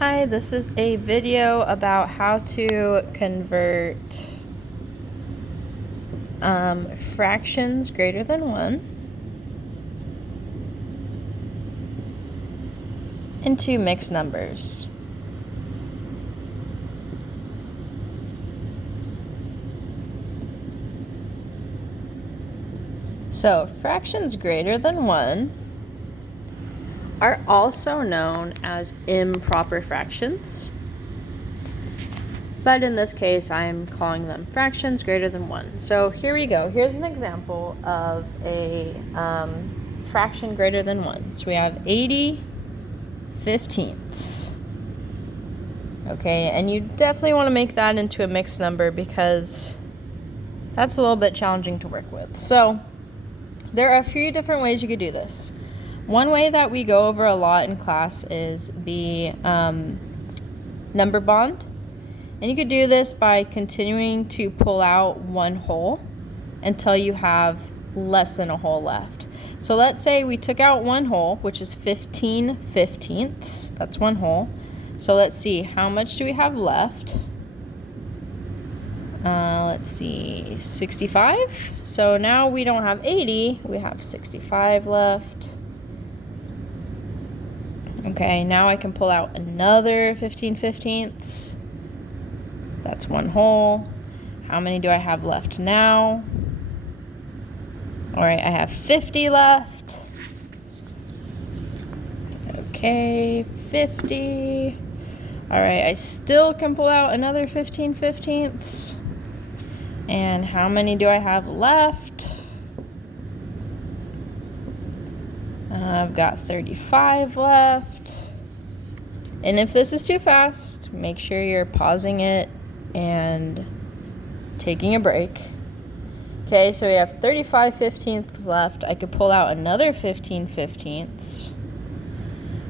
Hi, this is a video about how to convert fractions greater than 1 into mixed numbers. So, fractions greater than 1 are also known as improper fractions. But in this case, I'm calling them fractions greater than 1. So here we go. Here's an example of a fraction greater than 1. So we have 80/15. Okay, and you definitely want to make that into a mixed number because that's a little bit challenging to work with. So there are a few different ways you could do this. One way that we go over a lot in class is the number bond. And you could do this by continuing to pull out one whole until you have less than a whole left. So let's say we took out one whole, which is 15/15. That's one whole. So let's see, how much do we have left? Let's see, 65. So now we don't have 80, we have 65 left. Okay, now I can pull out another 15/15. That's one whole. How many do I have left now? All right, I have 50 left. Okay, 50. All right, I still can pull out another 15/15. And how many do I have left? I've got 35 left. And if this is too fast, make sure you're pausing it and taking a break. Okay, so we have 35/15 left. I could pull out another 15/15.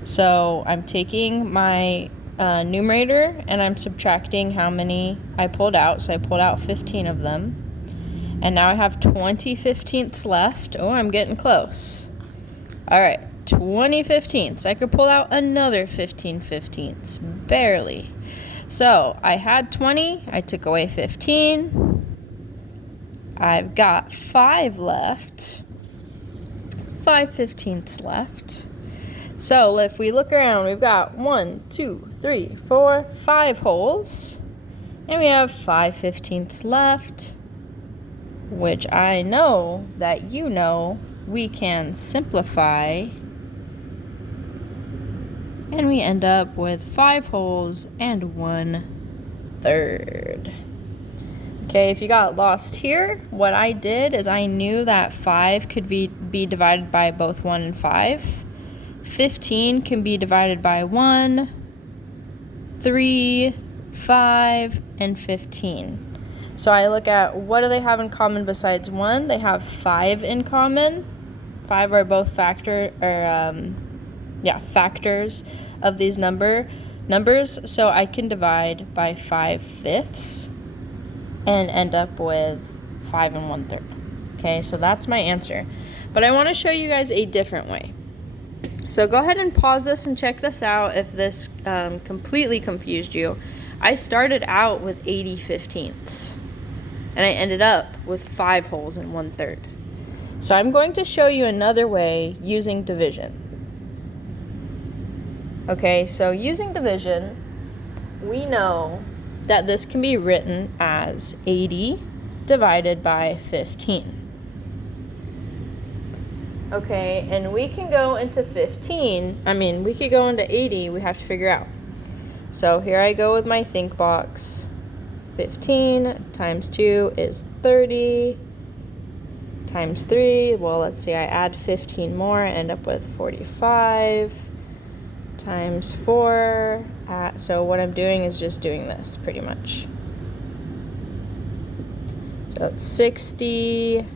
So I'm taking my numerator and I'm subtracting how many I pulled out. So I pulled out 15 of them. And now I have 20/15 left. Oh, I'm getting close. All right, 20/15. I could pull out another 15/15. Barely. So I had 20, I took away 15. I've got 5 left. 5/15 left. So if we look around, we've got 1, 2, 3, 4, 5 holes. And we have 5/15 left, which I know that you know we can simplify. And we end up with 5 holes and 1/3. Okay, if you got lost here, what I did is I knew that 5 could be divided by both 1 and 5. 15 can be divided by 1, 3, 5, and 15. So I look at what do they have in common besides 1? They have 5 in common. 5 are both factors of these numbers. So I can divide by 5/5 and end up with 5 and 1/3. Okay, so that's my answer. But I want to show you guys a different way. So go ahead and pause this and check this out if this completely confused you. I started out with 80/15. And I ended up with 5 holes and 1/3. So I'm going to show you another way using division. Okay, so using division, we know that this can be written as 80 divided by 15. Okay, and we can go into we could go into 80, we have to figure out. So here I go with my think box. 15 times 2 is 30, times 3, well, let's see, I add 15 more, end up with 45, times 4, so what I'm doing is just doing this, pretty much. So it's 60,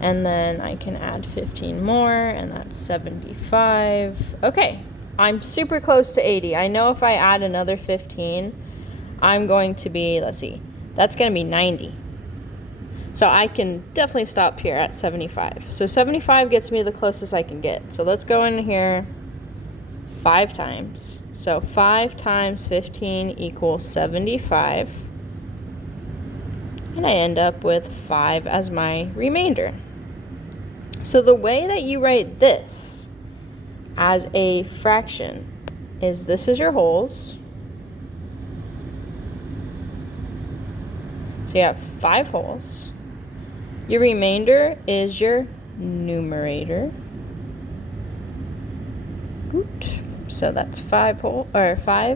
and then I can add 15 more, and that's 75. Okay. I'm super close to 80. I know if I add another 15, I'm going to be, that's going to be 90. So I can definitely stop here at 75. So 75 gets me the closest I can get. So let's go in here, 5 times. So 5 times 15 equals 75. And I end up with 5 as my remainder. So the way that you write this as a fraction is this is your wholes. So you have 5 wholes. Your remainder is your numerator. So that's 5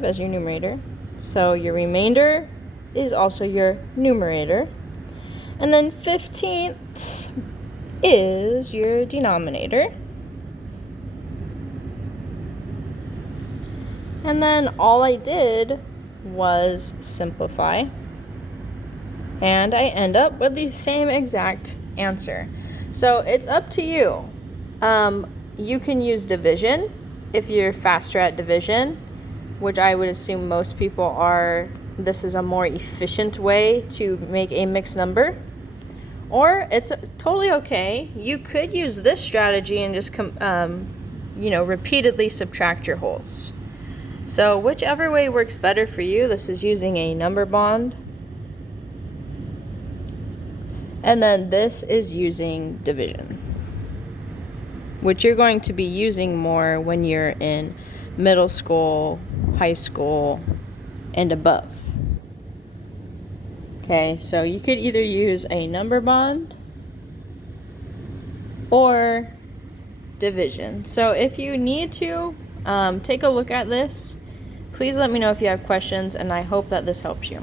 as your numerator. So your remainder is also your numerator. And then 15th is your denominator. And then all I did was simplify. And I end up with the same exact answer. So it's up to you. You can use division if you're faster at division, which I would assume most people are. This is a more efficient way to make a mixed number. Or it's totally okay. You could use this strategy and just repeatedly subtract your wholes. So whichever way works better for you. This is using a number bond. And then this is using division, which you're going to be using more when you're in middle school, high school, and above. Okay, so you could either use a number bond or division. So if you need to take a look at this, please let me know if you have questions, and I hope that this helps you.